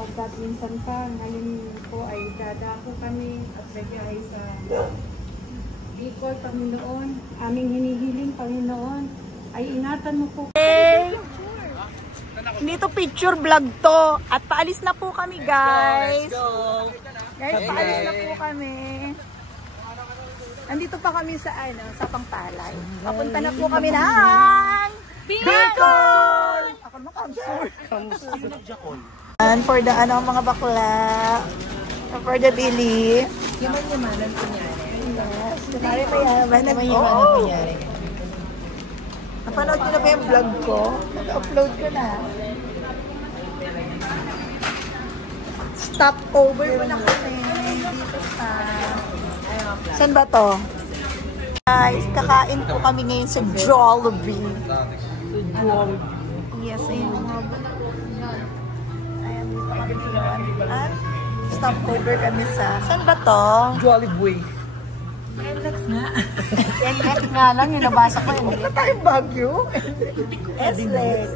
Pagkat minsan pa, ngayon po ay dadako kami at nagyay sa Bicol, Panginoon. Aming hinihiling, Panginoon, ay ingatan mo po. Hey! Dito picture vlog to. At paalis na po kami, guys. Let's go! Guys, paalis na po kami. Andito pa kami sa sa Pangpalay. Papunta na po kami ng Bicol! Ako na kamsur. And for the mga bakla. For the Billy. Yaman-yamanan po niya. Yes, kunwari mayaman. Oh! Napanood ko na ba yung vlog ko? Nag-upload ko na. Stop over mo na kami. Dito sa... Saan ba to? Guys, kakain po kami ngayon sa Jollibee. Yes, ayun nga. Ayan, dito kami ngayon. At stop over kami sa... Saan ba to? Jollibee. Relax nga. NX nga lang, yung nabasa ko yun. Wala tayong Baguio. SLEX.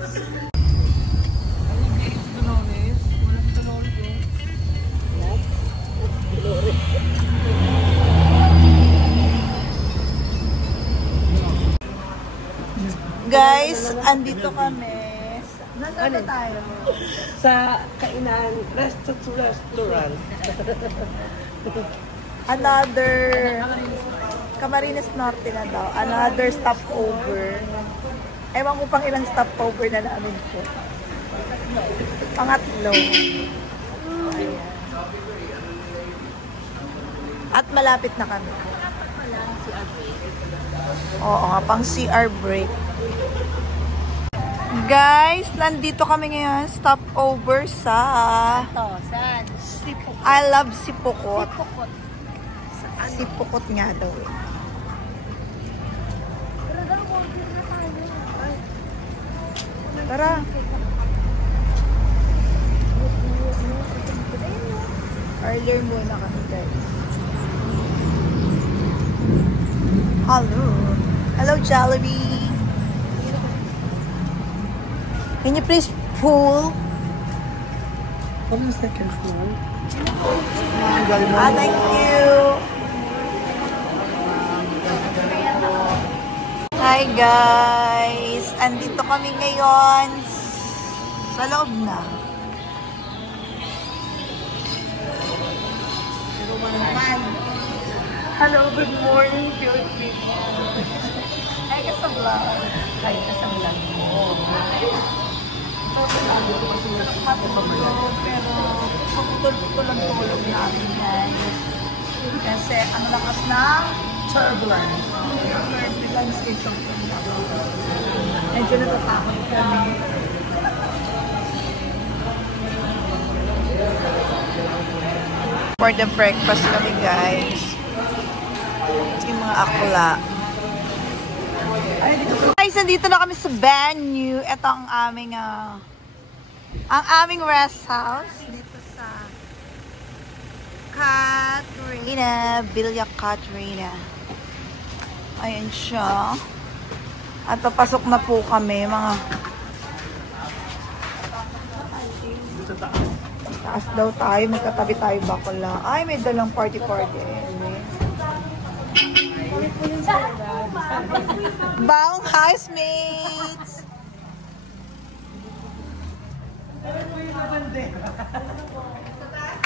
Guys, andito kami. Nandito tayo. Sa kainan, restaurant. Another Camarines Norte na daw. Another stopover. Ewan ko pang ilang stopover na namin po. Pangatlo. Ayan. At malapit na kami. Oo nga, pang CR break. Guys, nandito kami ngayon. Stopover sa... Saan? I love Sipokot. Sipokot nga daw eh. Tara. Earlier muna kami, guys. Hello. Hello, Jollibee. Can you please pull? What is the second floor? Thank you. Hi guys! Andito kami ngayon sa loob na. Hello, good morning, Philippines. Ay, ka sa vlog. Ay, ka sa vlog mo. Matulog, pero pagputol-putol ang tulog namin, guys. Kasi ang lakas ng turbulence. Turbulence is something na. Medyo natatakot kami. For the breakfast kami, guys. Yung mga akla. Guys, nandito na kami sa venue. Ito ang aming rest house dito sa Katrina, Villa Katrina. Ayan siya. At papasok na po kami, mga taas daw tayo, magkatabi tayo bakla. Ay, may dalang party-party. Bang housemates!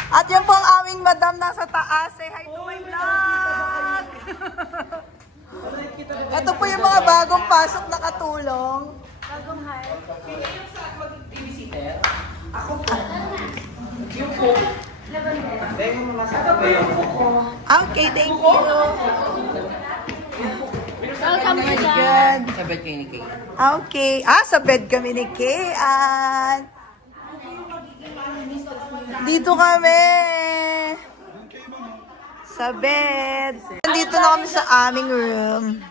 At yan po ang aming madam nasa taas. Say hi to my vlog! Ito po yung mga bagong pasok na katulong. Bagong hire. Ako po. Yung po. Okay, thank you. Welcome to Good. Sa bed kayo ni Kay. Okay. Sa bed kami ni Kay. At dito kami. Sa bed. Dito na kami sa aming room.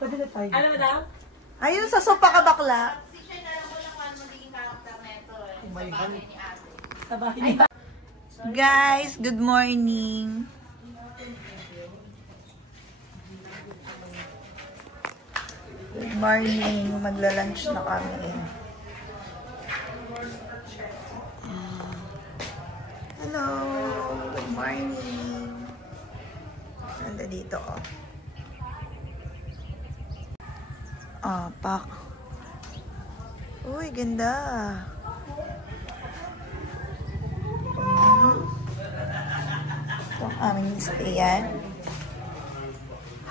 Ano ba daw? Ayun, sa sopa ka bakla. Guys, good morning. Good morning. Magla-lunch na kami. Hello! Good morning! Nanda dito, oh. Pak. Uy, ganda. Ito ang aming stayan.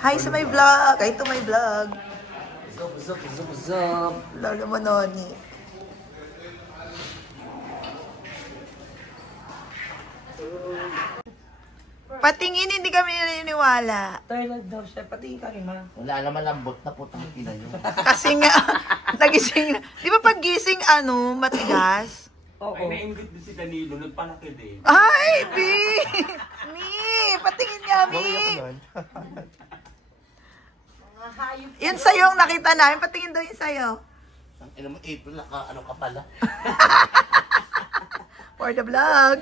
Hi sa my vlog! Ay, ito my vlog. Zup. Lolo mo, Noni. Patingin, hindi kami naniniwala. Thailand daw siya. Pati ka rin, ma. Wala naman lambot na putang ina yun. Kasi nga, nagising na. Di ba pag gising, matigas? Oo. Ay, na-invite din si Danilo, nagpanakid eh. Ay, B! Mi! Patingin nga, Mi! Yan sa'yo ang nakita namin. Patingin daw yun sa'yo. Ang ina mo, April, ano ka pala? For the vlog.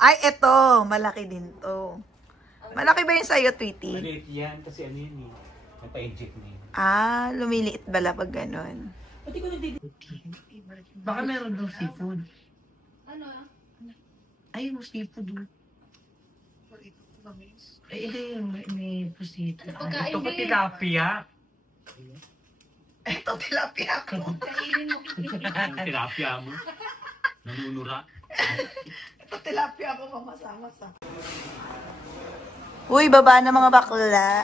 Ay, eto. Malaki din to. Malaki ba yun sa'yo, Tweety? Maliit yan, kasi ano yun eh. Napa-inject na yun. Lumiliit bala pag ganon. Baka meron daw seafood. Ano? Ay, yung seafood. Eh, hindi yung may pusito. Ito pa tilapia. Ito, tilapia ko. Tilapia mo. Nanunura. Ito, tilapia ko mamasa-masa. Uy, baba na mga bakla.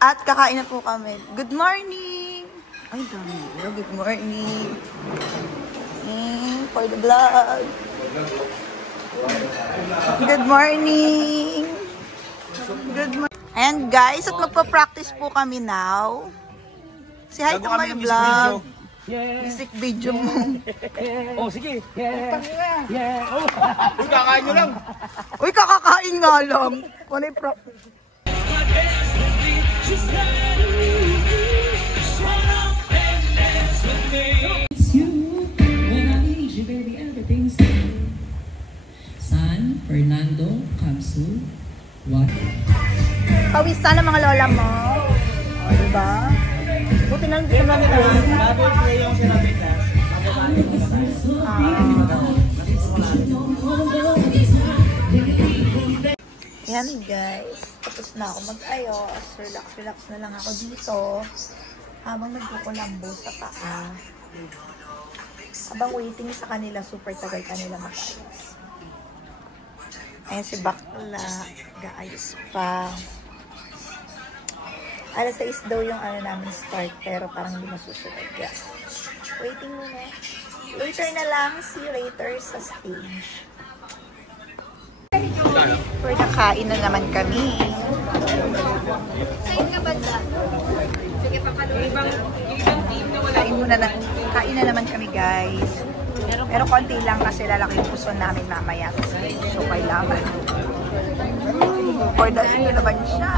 At kakain na po kami. Good morning! Ay, dami. Good morning. For the vlog. Good morning! Good morning. And guys, at magpa-practice po kami now. Si hi to my vlog. Music video mo. Oh, sige. Yeah. Oh. Kakain nyo lang! Uy, kakakain nga lang. Ano yung practice? San Fernando Kamsu. What? Pawisan ang mga lola mo. O, diba? Buti na lang dito namin alam. Yan guys. Tapos na ako mag-ayos. Relax na lang ako dito. Habang nagkukulambo sa paa. Habang waiting sa kanila, super tagal kanila mag-ayos. Ayan si Bakla, gaayos pa. Alas 6 daw yung namin start, pero parang hindi masusunod. Yeah. Waiting muna. Later na lang si Rater sa stage. For the kain na naman kami. Kain ka ba dyan? Sige, papaluin. Yung ibang team na wala. Kain na naman kami, guys. Pero konti lang kasi lalaki yung puso namin mamaya sa stage. So, kailangan. For the ino naman siya.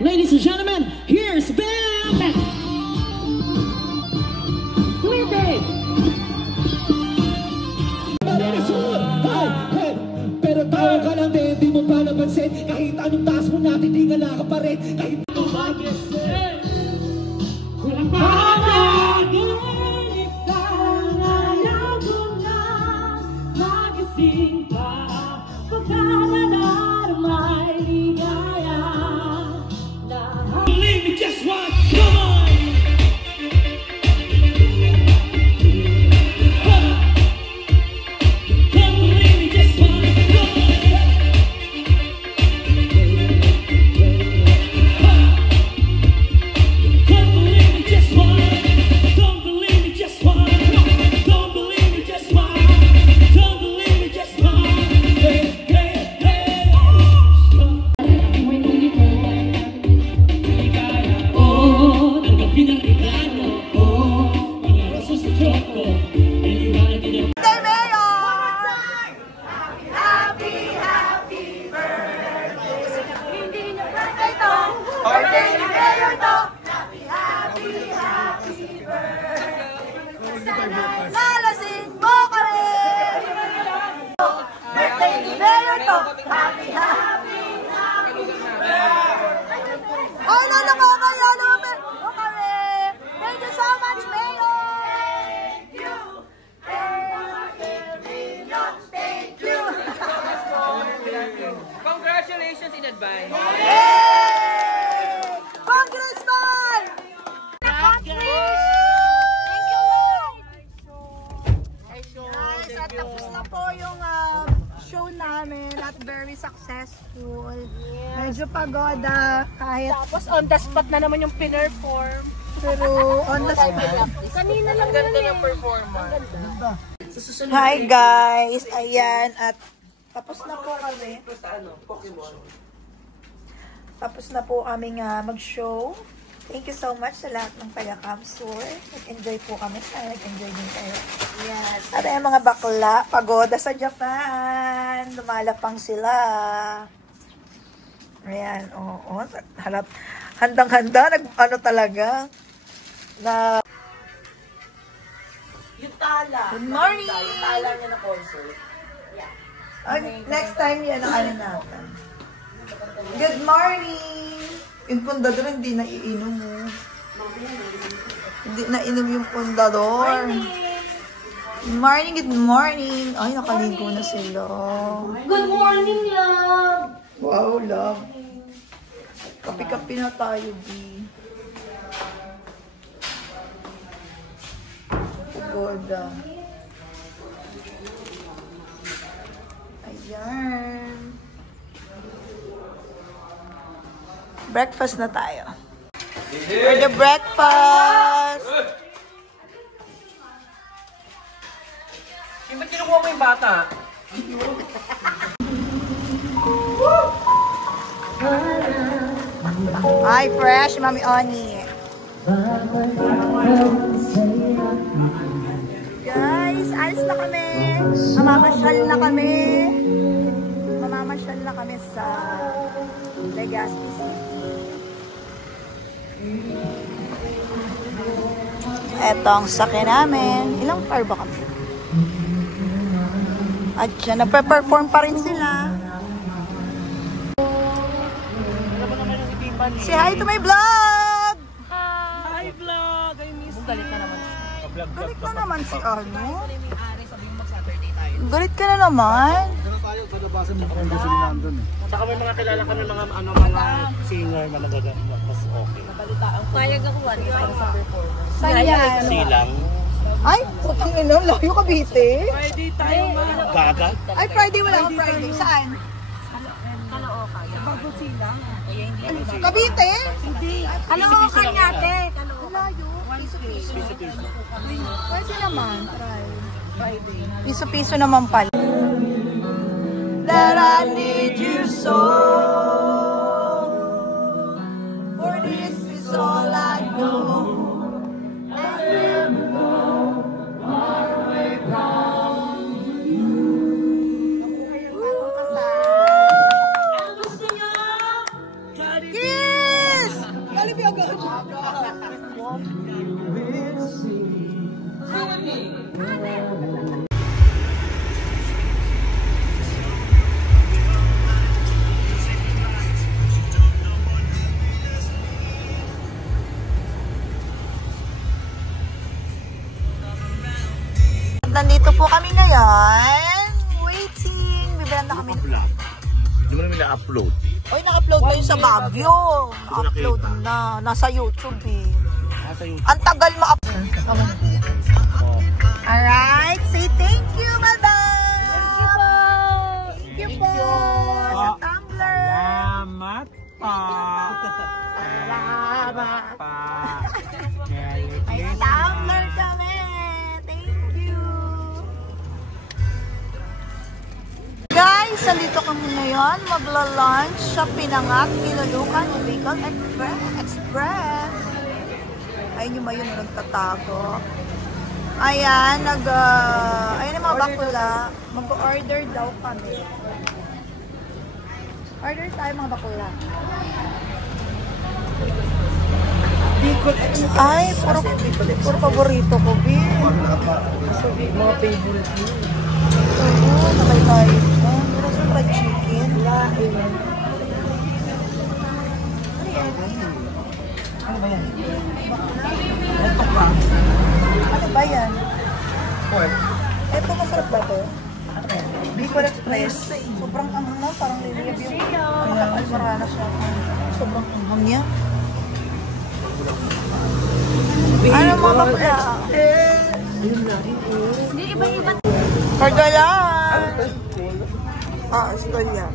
Ladies and gentlemen, here's Bam! Pero tawa ka lang din, di mo pa napansin. Kahit anong taas mo Nalasing mo kami! Birthday ni Mayor to! Happy, happy, happy birthday! Ay, nakakaya namin! O kami! Thank you so much, Mayor! Thank you! Thank you! Congratulations in advance. Yay! Congressman! Thank you, Lord! Guys, at tapos na po yung show namin at very successful. Medyo pagoda kahit... Tapos on the spot na naman yung pinerform. Pero on the spot. Kanina lang Ganda yan ng performance. Hi guys! Ayan at tapos na po kami. Tapos na po kami mag-show. Thank you so much sa lahat ng taga-Camsur. Nag-enjoy po kami. Sana nag-enjoy din kayo. Yes. At yung mga bakla, pagoda sa Japan. Lumalapang sila. Ayan, oo. Halap. Handang-handa. Ano talaga. Na... Yung tala. Good morning! Yung tala niya na concert. Next time yan ang ano natin. Good morning! Yung pundador hindi naiinom mo. Hindi nainom yung pundador. Good morning, good morning. Ay, nakaligo na sila. Good morning, love! Wow, love. Kapi-kapi na tayo, B. Pagoda. Ayan. Breakfast na tayo. For the breakfast! Ba't kinukuha mo yung bata? Ay, fresh, Mami Oni. Guys, alis na kami. Mamamasyal na kami. Mamamasyal na kami sa Legazpi City. Eto ang sakyan namin. Ilang car ba kami? At siya, nagpe-perform pa rin sila. Say hi to my vlog! Hi, vlog! I miss you. Galit na naman siya. Galit na naman si ano? Galit ka na naman? Saka may mga kilala kami mga singer na magaganda. Mas okay. Payag ako, Saan yan? Silang. Ay, putang ina, layo Cavite. Friday tayo, ma. Gaga. Ay, Friday wala akong Friday. Saan? Cavite? Kalookan natin. Layo. Piso-piso. Pwede naman. Friday. Piso-piso naman pala. That I need you so. For this is all I know. Nandito po kami ngayon. Waiting. Bibilan na kami. Hindi mo namin na-upload. Oy, na-upload na yun sa Baguio. Na-upload na. Nasa YouTube eh. Ang tagal ma-upload. Alright. Say thank you, madam. Thank you po. Sa tumbler. Salamat pa. Salamat. Pa. May tumbler kami. Thank you. Guys, nandito kami ngayon. Magla-lunch sa Pinangat, Pinulukan, Bicol Express. Ayun yung mayon nagtatago. Ayan, ayan yung mga bakula. Mag-order daw kami. Order tayo mga bakula. Ay, puro paborito ko, B. Mga favorite mo. Oo, nakay-tayo siya. Pero sa fried chicken. Ano ba yan? Ano ba yan? Pork. Ito, masarap ba to? Bicol Express. Sobrang anghang na, parang liliyab yung almarana siya. Sobrang anghang niya. Ano mga bakla? Hindi, iba-iba. Kargalan! Stall yan.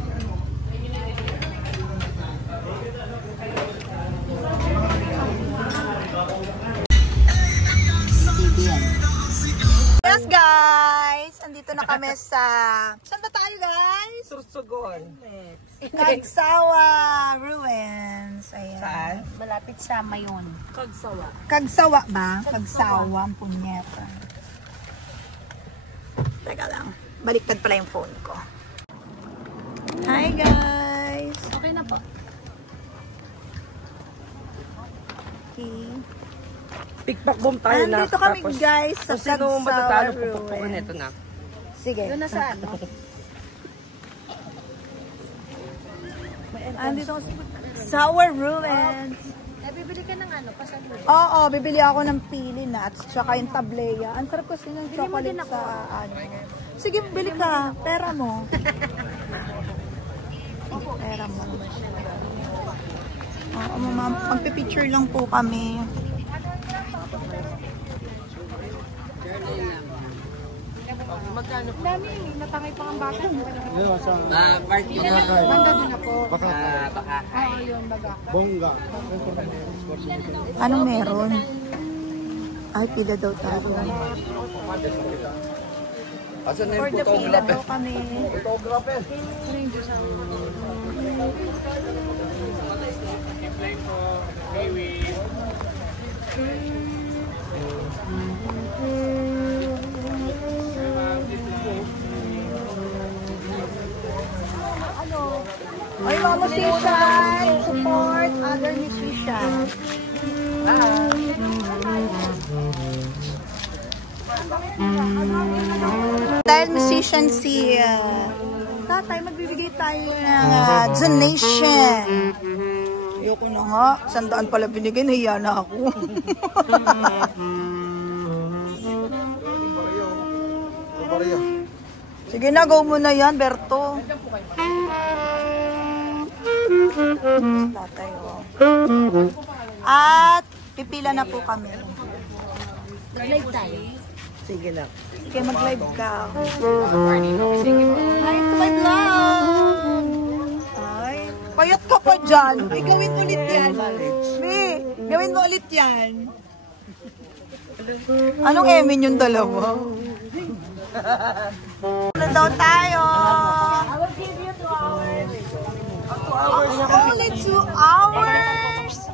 Yes guys! Andito na kami sa... Saan ba tayo guys? Sursugon. Kagsawa Ruins. Ayan. Saan? Malapit sa Mayon. Kagsawa ba? Kagsawa ang punyeta. Teka lang. Baliktad pala yung phone ko. Hi guys! Okay na po. Okay. Pickpack bomb tayo na. Andito kami guys sa Kung sino Kagsawa matatalo, pupukpukin Ruins. ito na. Sige. Doon na sa ano? Andito ako sa Sour Ruins. Bibili ka ng ano? Pasalubong. Oo, bibili ako ng pili nuts tsaka yung tableya. Ang sarap kasi ng chocolate sa ano. Sige, bili ka. Pera mo. Pera mo. Oo, ma'am. Magpipicture lang po kami. Dami, natangay pa ang baka. Part yun na. Banda din na po. Baka. Oo, yun, baga. Anong meron? Ay, pila daw tayo. Asan na For yung the pila photographer? daw kami. Photographer. Ay, mga musician! Support other musicians. Dahil musician si tatay, magbibigay tayo ng donation. Ayoko na nga. 100 pala binigay, nahiya na ako. Sige na, go mo na yan, Berto. Tatay, oh. At pipila na po kami. Live tayo. Sige na. Sige, mag-live ka. Hi to my vlog! Ay, payat ka pa dyan. Ay, gawin ulit yan. Be, gawin mo ulit yan. Anong emin yung dalawa? Ano daw tayo? I will give you 2 hours. Only 2 hours?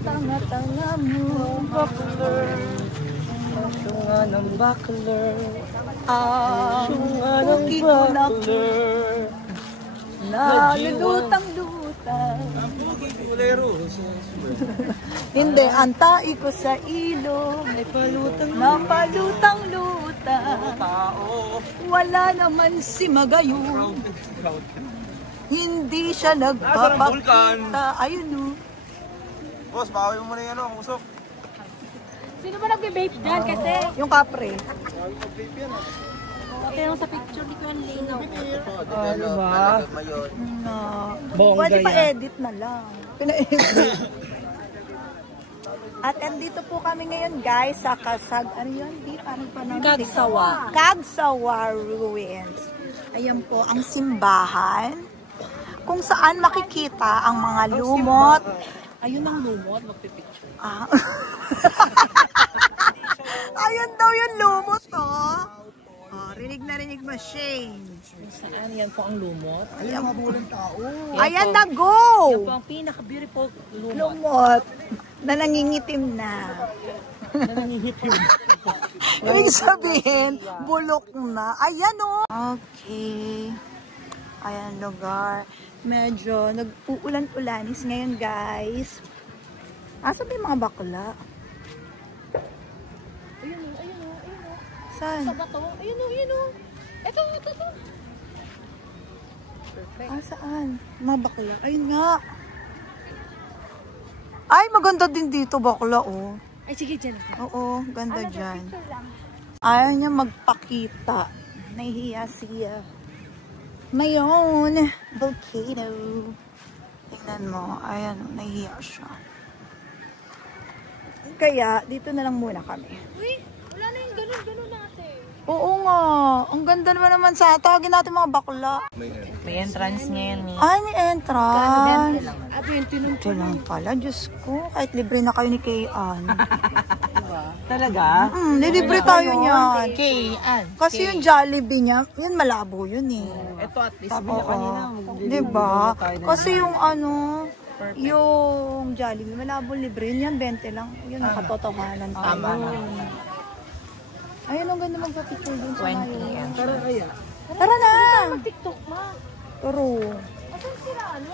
Tanga-tanga mo, buckler. Sunga ng buckler. Sunga ng buckler. Nalulutang-lutang. Hindi, antai ko sa ilog. Napalutang-lutang. Wala naman si Magayon. Hindi siya nagpapakita. Ayun o. Boss, bawi mo muna yan ang usok. Sino ba nagbe-vape dyan? Kasi, Yung kapre. okay lang sa picture, di ko ang linaw. Ano ba? No. Bongga Pwede pa yan. edit na lang. Pina-edit. At andito po kami ngayon guys sa ano yun? Kagsawa. Kagsawa Ruins. Ayan po ang simbahan kung saan makikita ang mga lumot. Ayun ang lumot, magpipicture. Ah. Ayun daw yung lumot, oh. Oh, rinig na rinig mo, Shane. Saan? Yan po ang lumot. Ayan, ayan na, go! Yan po ang pinaka-beautiful lumot. Lumot na nangingitim na. Ibig sabihin, bulok na. Ayan, oh. Okay. Ayan, lugar. Medyo nag-uulan-ulanis ngayon, guys. Asa ba yung mga bakla? Saan? Sa bato. Ayun o, yun o. Ito. Ah, saan? Mga bakla. Ayun nga. Ay, maganda din dito bakla, oh. Ay, sige, dyan. Oo, ganda dyan. Ayaw niya magpakita. Nahihiya siya. Mayon, volcano. Tingnan mo. Ayan, nahihiya siya. Kaya, dito na lang muna kami. Uy, wala na yung ganun natin. Oo nga. Ang ganda naman sa tawagin natin mga bakla. May entrance ngayon eh. Ay, may entrance. At yung tinunod. Ito lang pala. Diyos ko. Kahit libre na kayo ni Kayan. Talaga? Nilibre tayo niyan. Kayan. Kasi yung Jollibee niya, yun malabo yun eh. Ito at least. Sabi niya kanina. Diba? Kasi yung yung Jollibee, malabo libre. Yan, 20 lang. Yun, nakatotohanan tayo. Ayun, ang ganda magpa-picture dun sa 20 yan. Tara na! Mag-tiktok, ma. Pero, Asan sila, ano?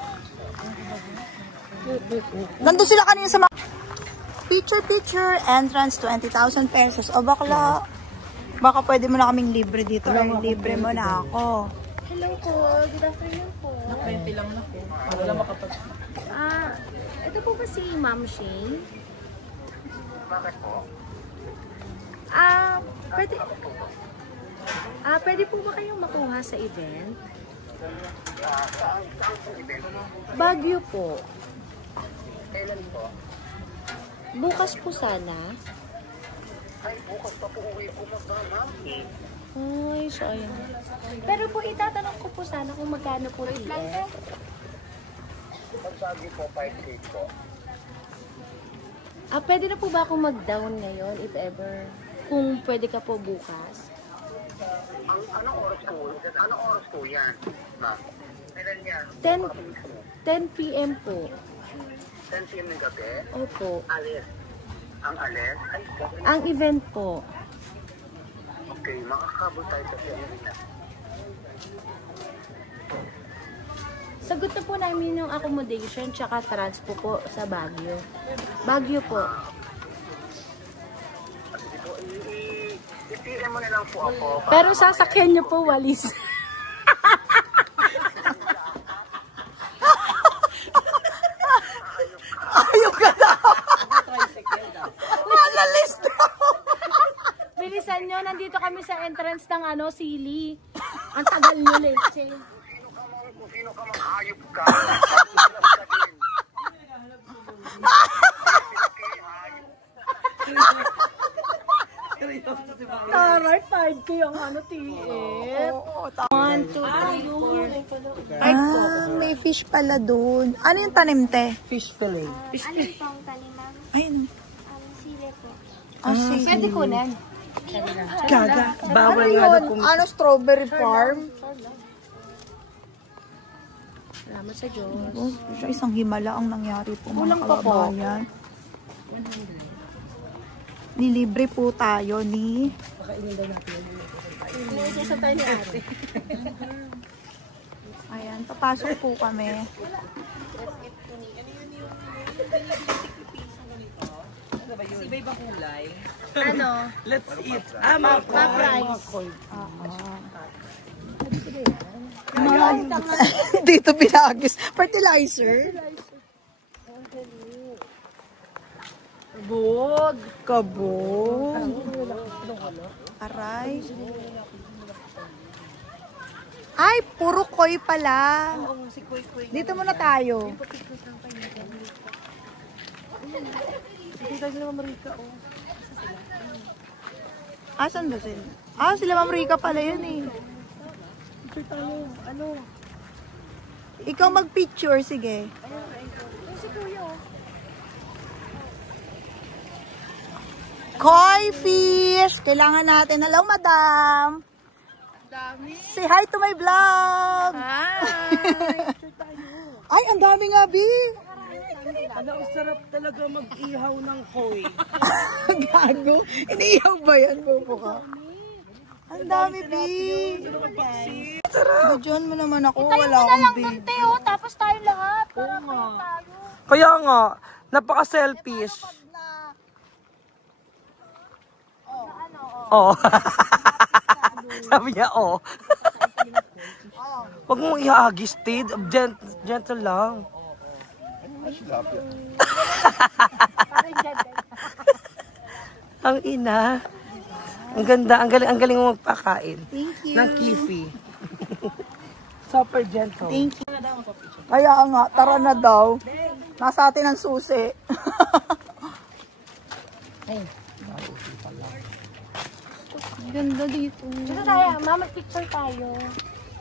nandun sila kanina sa mga picture, entrance, 20,000 pesos. O bakla, baka pwede mo na kaming libre dito. Or libre mo na ako. Hello po. Good afternoon po. Nakwente lang na po. Wala makapag... Ito po ba si Ma'am Shane? Bakit po? Pwede po ba kayong makuha sa event? Baguio po. Kailan po? Bukas po sana. Ay, bukas pa po uwi ko ma'am. Ay, sayang. Pero po itatanong ko po sana kung magkano po ticket. Pagsabi po, 5K po. Pwede na po ba akong mag-down ngayon if ever? Kung pwede ka po bukas? Anong oras po? Anong oras po yan? Ma'am? Kailan yan? 10 p.m. po. 10 p.m. ng gabi? Opo. Alis. Ang alis? Ay, Ang event po. okay. Makakabot tayo sa Pilipinas. Sagot na po namin yung accommodation tsaka transpo po sa Baguio. Baguio po. Sige po, i-PM mo na lang po ako. Pero sasakyan niyo po walis. Ayok ka na! Malalis daw! Bilisan nyo, nandito kami sa entrance ng Sili. Ang tagal nyo, Leche. Kung sino ka mang hayop ka. Taray, 5K ang TF. 1, 2, 3, 4. May fish pala dun. Ano yung tanim, te? Fish fillet. Ano pong talimang? Ayun. Sile po. Sige. Pwede ko na. Gaga. Ano Bawal nga yun? na kung... Ano, strawberry farm? Salamat sa Diyos. Oh, siya isang himala ang nangyari po, mga Kulang pa po. kababayan. Nilibre po tayo ni... Inuutosan tayo ni ate. Ayan, papasok po kami. Iba ibang kulay. Ano? Let's eat. Ma-price. Dito binagis. Fertilizer. Bog. Kabog. Aray. Ay, puro koy pala. Dito muna tayo. Asan ba sila? Sila Ma'am Rica pala yun eh. Ikaw mag-picture, sige. Koi fish! Kailangan natin. Hello, madam! Say hi to my vlog! Ay, ang dami nga, Bi! Ang sarap talaga mag-ihaw ng koi. Gago. Iniihaw ba yan? Bubo ka. Ang dami, Bi. Badyan mo naman ako. Wala akong Bi. Tapos tayo lahat. Para tayo. Kaya nga, napaka-selfish. Oh. Sabi niya, oh. Huwag mong ihagis, Tid. Gentle lang. Ang ina. Ang ganda. Ang galing mo magpakain. Thank you. Ng kifi. Super gentle. Thank you. Kaya nga, tara na daw. Nasa atin ang susi. Ganda dito. Tsaka tayo, mama, picture tayo.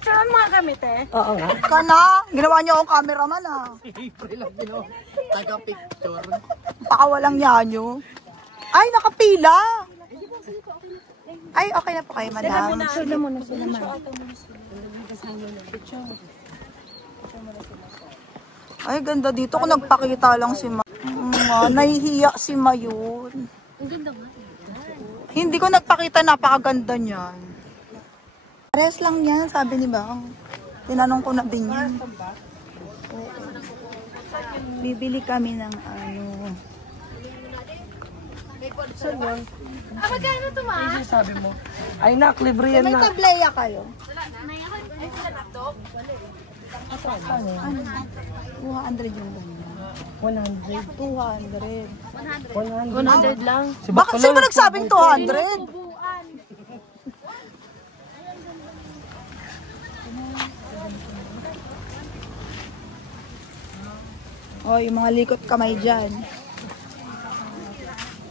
Saan mga kami, te? Oo nga. Kana, ginawa niyo akong cameraman ah. Taga-picture. Pakawalang nyanyo. Ay, nakapila. Ay, okay na po kayo, madam. Sila muna, sila muna. Ay, ganda dito. Kung nagpakita lang si nahihiya si Mayun. Ang ganda nga. Hindi ko nagpakita, napakaganda niyan. Pares lang yan, sabi ni Bang. Tinanong ko na din yan. Bibili kami ng ano. Magkano ito, ma? Sabi mo. Ay, nak, libre yan May na. tableya kayo? Ano? 200 yung ganyan. 100. 200. 100 lang. Bakit sino nagsabing 200? Oh, yung mga likot kamay dyan.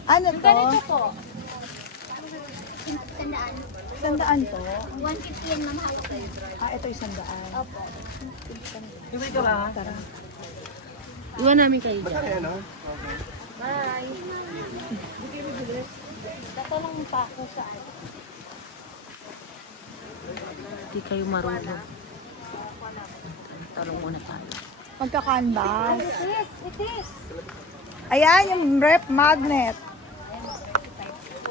Ano to? Ganito po. 100 to? 150 yan, ma'am. Hawak kayo. Ah, ito 100. Opo. Libre ka ba? Tara. Iwan namin kayo dyan. Bye. Tatalong pa ako sa Hindi kayo marunong. Talong muna tayo. Magkakanbas. It is. Ayan, yung rep magnet.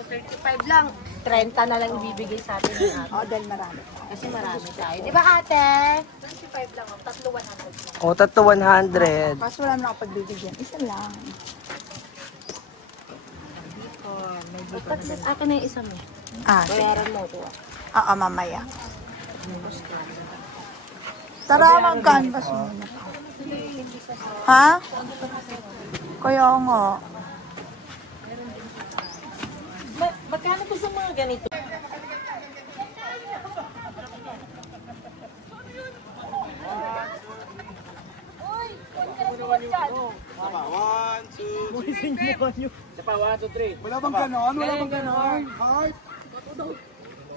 35 lang. 30 na lang ibibigay sa atin ng ate. Oh, dahil marami. Kasi marami tayo. Di ba ate? 25 lang. Tatlo 100 lang. O, tatlo 100. Kaso wala naman ako pagbibigyan. Isa lang. Tatlo. Akin na yung isa mo. Ah, sige. Bayaran mo ito. Oo, mamaya. Tara, mag-canvas muna. Ha? Kaya nga. Magkano po sa mga ganito? Wala bang ganon? Wala bang ganon? Heart?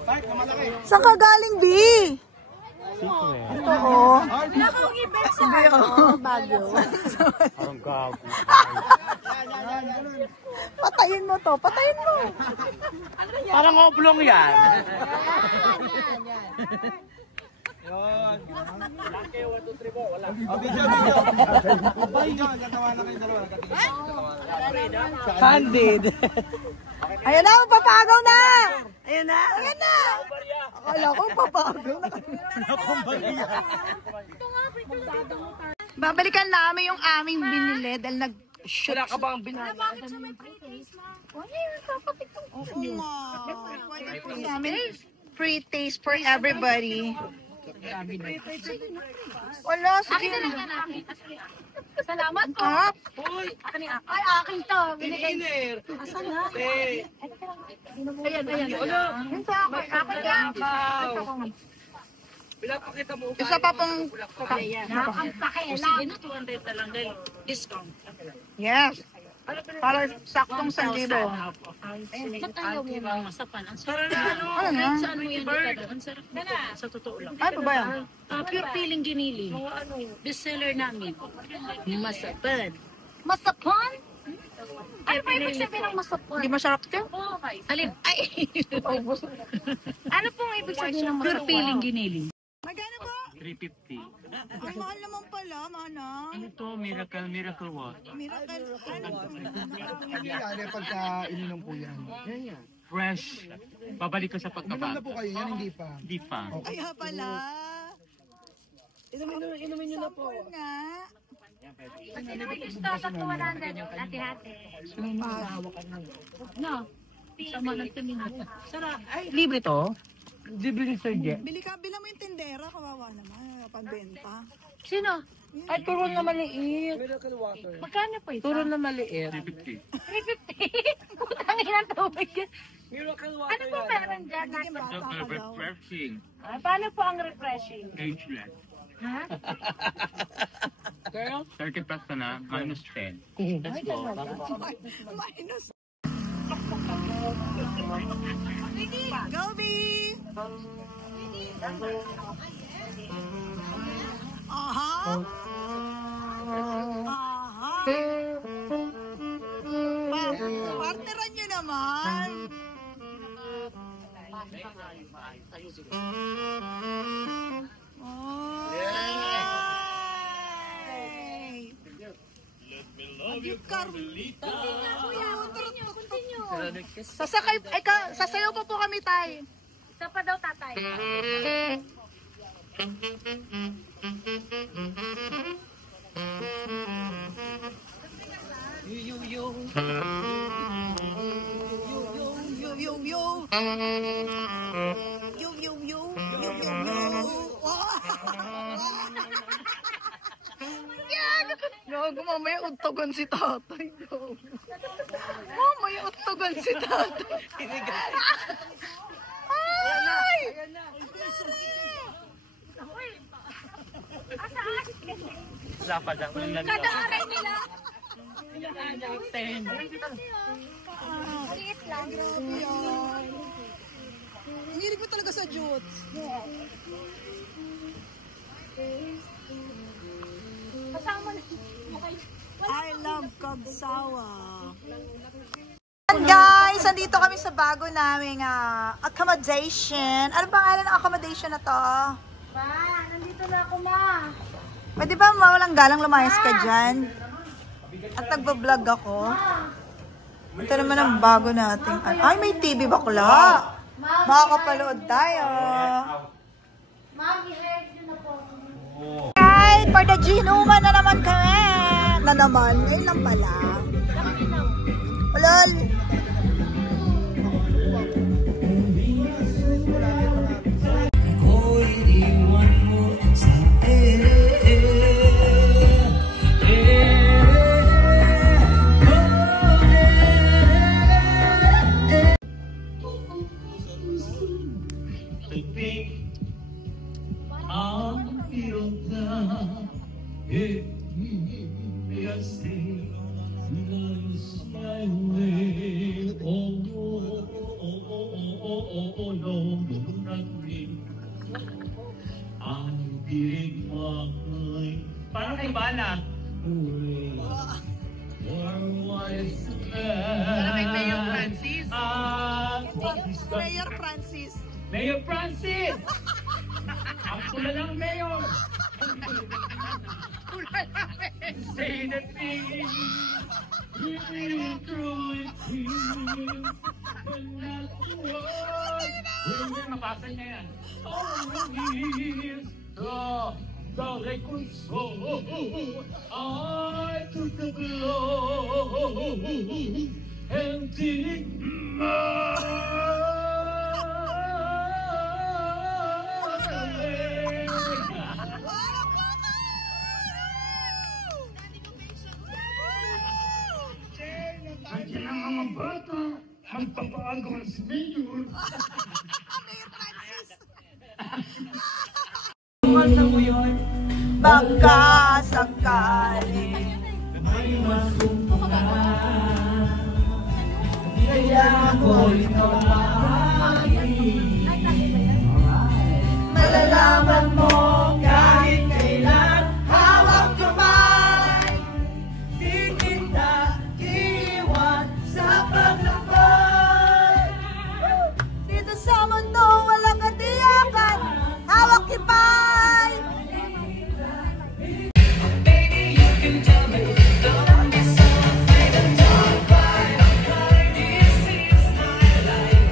Heart na malaki. Saan ka galing, B? Ito, oh. Hindi ako. Bago. Patayin mo to. Patayin mo. Parang oblong yan. Candid. Ayan na, papagaw na. Ayan na. Ayan na. Akala ko papagaw na. Babalikan namin yung aming binili dahil nag-shoot. Wala ka ba ang binali? Oo nga. Free taste for everybody. Wala, sige. Salamat po. Ah, Ay, akin to. Binigay. Asan na? Ayan, ayan. Yung sa akin. Akin yan. isa pa pong... Ang pakialam. 200 na lang din. Discount. Yes. Para saktong 1,000. Ba't ayaw mo mga masapan? Ang sarap. Ano na? Saan mo yan ikada? Ang sarap na. Sa totoo lang. Ay, pa ba yan? Pure feeling giniling. Bestseller namin. Masapan. Masapan? Ano ba ibig sabihin ng masapan? Hindi masarap ito? Alin? Ay! Ano pong ibig sabihin ng masapan? Pure feeling giniling. Magkano ba? 350. Ay, mahal naman pala, manang. Ito, miracle water. Miracle. Hindi yan, pagka ininom po yan. Fresh. Babalik ko sa Inom na pagkabata. po kayo yan, hindi pa. Di pa. Kaya pala. Inumin nyo na po. Nga. No. Sama ng tumingin. Sarap. Ay, libre to? Bibili sa jet. Bilang mo yung tindera, kawawa naman, pambenta. Sino? Ay, turon na maliit. Magkano po ito? Turon na maliit. 350. 350? Putang inang tubig yan. Ano po meron dyan? Nagiging bata ka daw. Refreshing. Ah, paano po ang refreshing? Ageless. Ha? 30 pesos na, minus 10. Let's go. Minus. Go, B! Aha! Aha! Partneran nyo naman! Ay! Adieu, Carlita! Sasakay, sasayaw pa po kami, tay. Isa pa daw, tatay. Yo, yo, yo. Yo, yo, yo. Yo, yo, yo. Gago, mamaya uttogan si tatay. Mamaya uttogan si tatay. Ay! Wala pa dyan. Kada aray nila. Maliit lang. Grabe yan. Ang hilig mo talaga sa jutes. Kasama na. I love Kagsawa. And guys, andito kami sa bago naming accommodation. Ano pangalan ng accommodation na to? Ma, nandito na ako, ma. Pwede ba mawalang galang lumayas ka dyan? At nagbablog ako. Ito naman ang bago nating... Ay, may TV bakla. Makakapalood tayo. Mag-i-head nyo na po. Right, for the Ginuman na naman kami. Na naman, ngayon lang pala. Ulol. Paano kay Bana? Mayor Francis? Mayor Francis. Mayor Francis! Ang pula ng mayor! Say the thing you truly feel but not the one. Hindi, mabasa niya yan. The liquid soul I took the blow and did Andiyan ang mga bata, ang papaagaw si Mayor. Baka sakali may masumpa, kaya ako'y malalaman mo kahit kailan hawak kamay, di kita iwan sa paglakbay. Dito sa mundo walang katiyakan, hawak kipay. Don't be so afraid of dark, fight on, this is my life.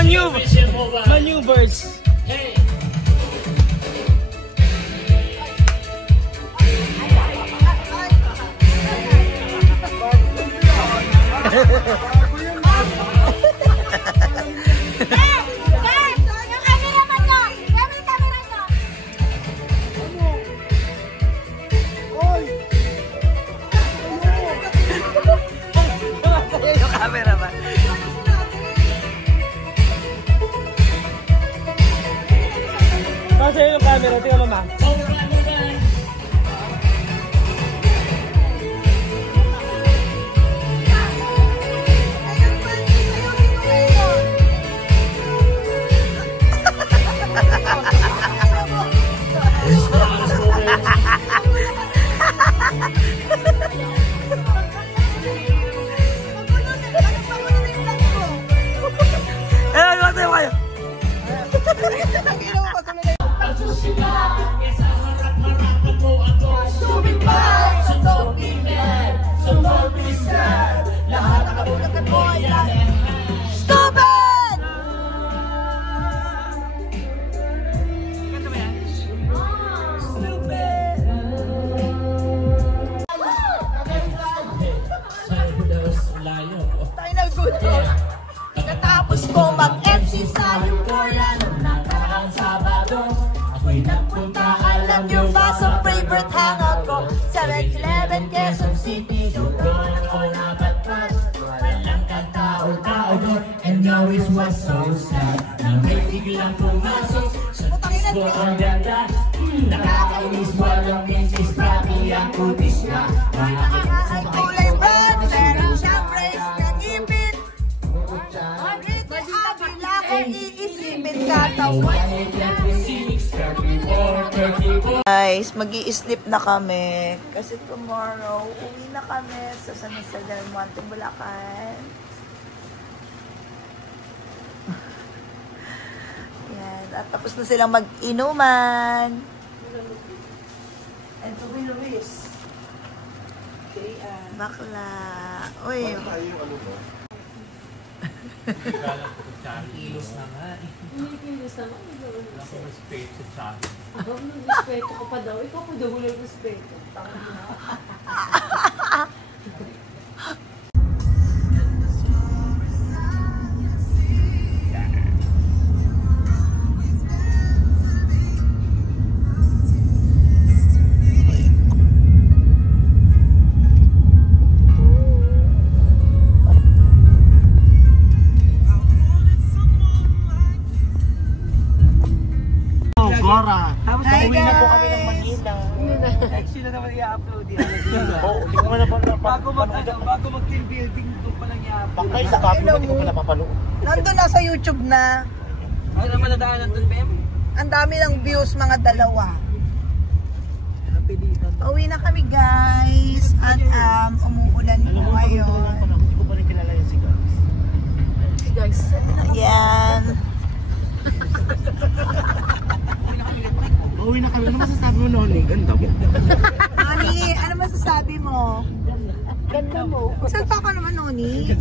Maneuvers. Kasi yung camera, tingnan mama. Natapos ko mag-MC sa Euphoria nung nakaraang Sabado. Ako'y nagpunta, alam nyo ba sa favorite hangout ko? 7-Eleven, Quezon City, doon ako napatpat. Walang katao-tao doon, and always was so sad. Na may biglang pumasok, sa disco ang ganda. Nakakainis, walang mintis, pati ang kutis niya. Ang kulay red, meron siyang brace ng ipin. Guys, mag-i-sleep na kami kasi tomorrow uwi na kami sa San Jose del Monte, Bulacan. Yan, at tapos na silang mag-inuman. And to be Luis. Bakla. Uy. Kilos na nga eh. Kilos na nga. Wala akong respeto sa akin. Ako, nag-respeto ko pa daw. Ikaw ko daw walang respeto. Tapos uwi na po kami ng Manila. Sila naman i-upload yan. Oo, hindi ko man napapanood. Bago mag-team building, doon pa lang i-upload. Bakit sa copy mo, hindi ko pa napapanood. Nandun na sa YouTube na. Ano naman nadaanan doon, Bem? Ang dami ng views, mga dalawa. Uwi na kami, guys. At umuulan po ngayon. Hindi ko pa rin kilala yung si guys. Si guys. Ayan. Uwi na kami. Ano masasabi mo, Noni? Ganda mo. Noni, ano masasabi mo? Ganda mo. Salta ka naman, Noni.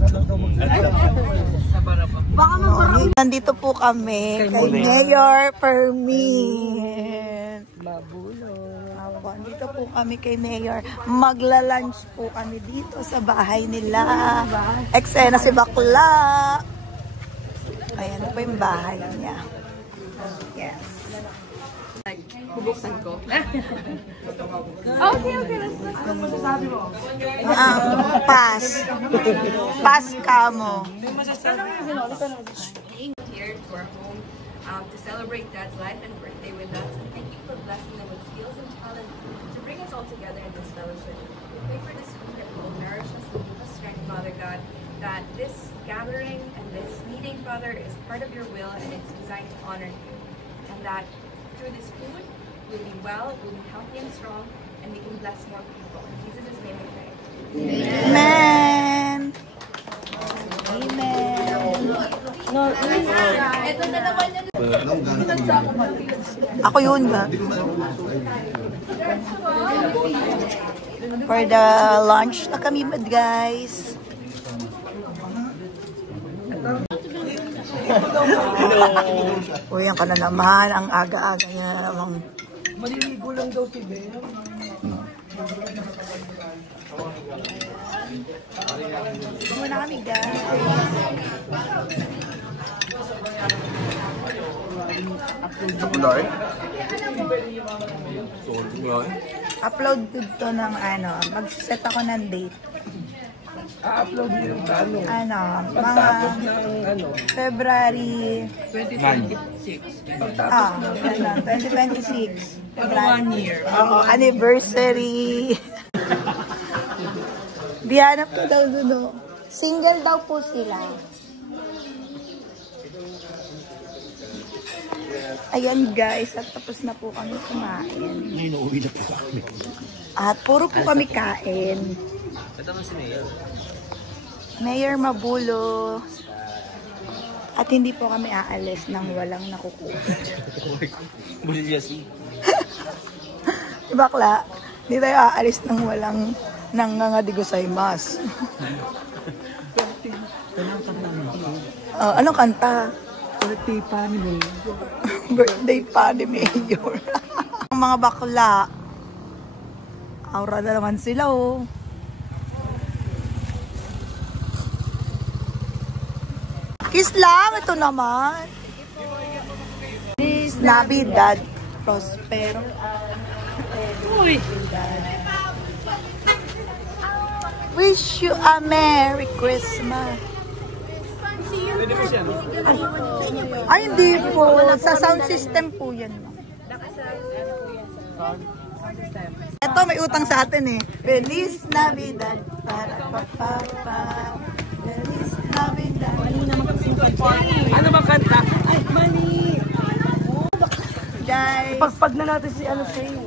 Baka magparami. Nandito po kami kay Mayor Permin. Mabulo. Nandito po kami kay Mayor. Magla-lunch po kami dito sa bahay nila. Eksena si Bakla. Ayan po yung bahay niya. Yes. Bubuksan ko. Okay. Pass. Pass ka mo. Here to our home to celebrate Dad's life and birthday with us. And thank you for blessing them with skills and talent to bring us all together in this fellowship. Pray for this food that will nourish us and give us strength, Father God, that this gathering and this meeting, Father, is part of your will and it's designed to honor you. And that through this food, we'll be well, we'll be healthy and strong, and we can bless more people. In Jesus' name we pray. Amen. Amen. Ako yun ba? For the lunch na kami, guys. Uy, yan ka na naman. Ang aga-aga niya na namang. Maliligo lang daw si Ben. Muna kami, guys. Upload ko to ng ano, mag-set ako ng date. A-upload mo yung ano? Ano, Pagtapos mga ng ano? February 2026. Pagtapos ng 2026. February. 1 year. Anniversary. Dihanap ko daw doon. Oh. Single daw po sila. Ayan guys, at tapos na po kami kumain. Ngayon, uuwi na po kami. At puro po kami kain. Ito nga si Mayor. Mayor Mabulo. At hindi po kami aalis nang walang nakukuha. Bulilyasi. Bakla, hindi tayo aalis nang walang nangangadigosaymas. Anong kanta? Birthday pa ni Mayor. Birthday pa ni Mayor. Ang mga bakla. Aura na naman sila oh. Kiss lang, ito naman. Navidad. Prospero. Uy! Wish you a Merry Christmas. Ay, hindi po. Sa sound system po yan. Ito, may utang sa atin eh. Feliz Navidad. Para papapa. Feliz Navidad. Ano bang kanta? Ay, mali! Guys, Pagpag na natin si ano sa'yo.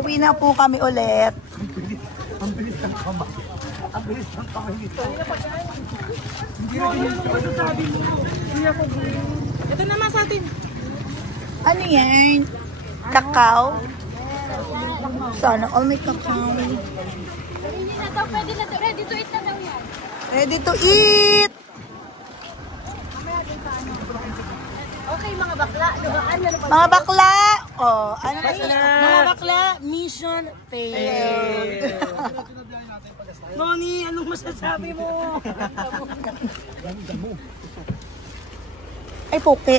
uwi na po kami ulit. Ang bilis ng kamay. Ang bilis ng kamay nito. Hindi na ganyan. Ano sabi mo? Hindi ako ganyan. Ito naman sa atin. Ano yan? Kakao? Sana all may kakao. Hindi na daw, pwede na daw. Ready to eat na daw yan. Ready to eat! Okay, mga bakla. Lumaan na naman. Mga bakla! Oh, ano ba sila? Mga bakla, mission failed. Noni, anong masasabi mo? Ay, puke.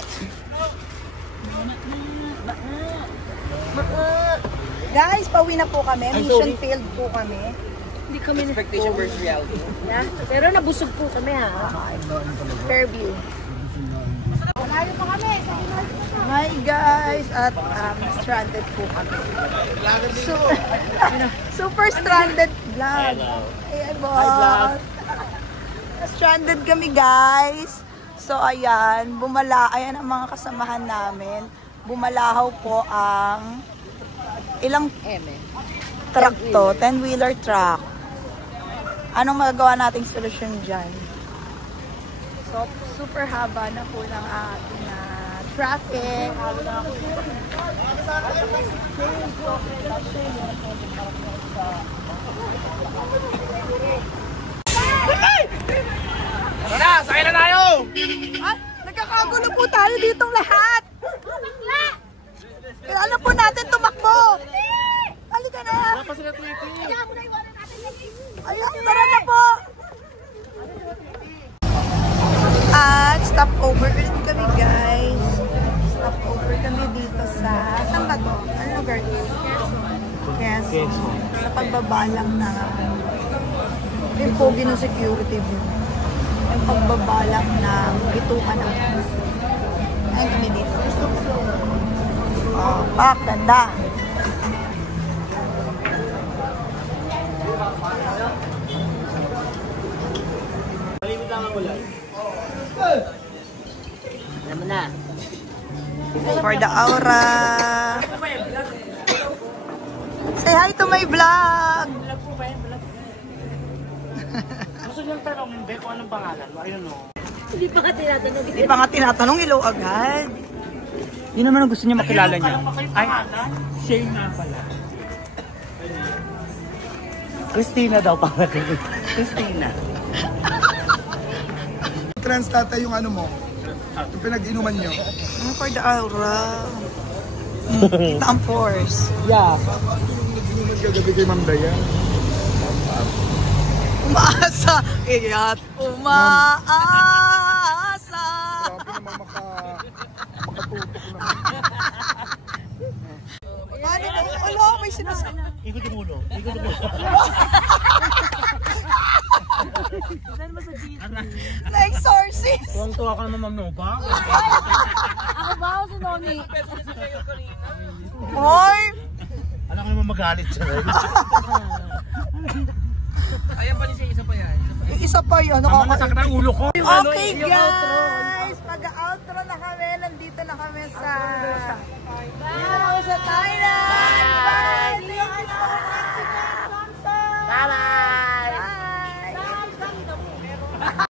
Guys, pauwi na po kami. Mission failed po kami. Hindi kami Expectation versus reality. Pero nabusog po kami ha. Fairview. Malayo pa kami. Hi guys! At stranded po kami. Super stranded vlog. Ayan boss. Stranded kami guys. So ayan, ayan ang mga kasamahan namin. Bumalahaw po ang ilang truck to? 10-wheeler truck. Anong magagawa nating solusyon dyan? So, super haba na po ng ating traffic. Tara na! Sakay na tayo! Ah, nagkakagulo po tayo ditong lahat. Kailangan po natin tumakbo. Halika na. Wala pa sila tuwi-tuwi. Ayan, tara na po. At stop over ulit kami guys. Stop over kami dito sa saan ba to? Ano lugar to? Quezon. Sa pagbabalang na yung pogi ng security view. Yung pagbabalang na bitukan ng ayun kami dito. Oh, pak, ganda. Malimit lang ang ulan. Alam mo na. For the aura. Say hi to my vlog. Gusto niyang tanongin, Be, kung anong pangalan mo? Ayun o. Hindi pa ka tinatanong. Hindi pa nga tinatanong, hello agad. Yun naman ang gusto niya makilala niya. Ay, siya nga pala. Christina daw pala. Christina. Trans tata yung ano mo, Ito pinag-inuman nyo. For the aura. Kita ang force. Yeah. Nag-inuman kagabi kay Ma'am Dayan. Umaasa. Iyat umaasa. Grabe naman makatutok naman. Paano mo? Wala, may sinasabi. Ikot yung ulo. Ikot yung ulo. Na-exorcist. Tuwang-tuwa ka naman, Ma'am Nova. Ako ba ako si Nomi? Hoy! Alam ko naman magalit siya. Ayan pa siya, isa pa yan. Isa pa yun. Ang masakit ang ulo ko. Okay guys, mag-outro na kami. Nandito na kami sa Tayo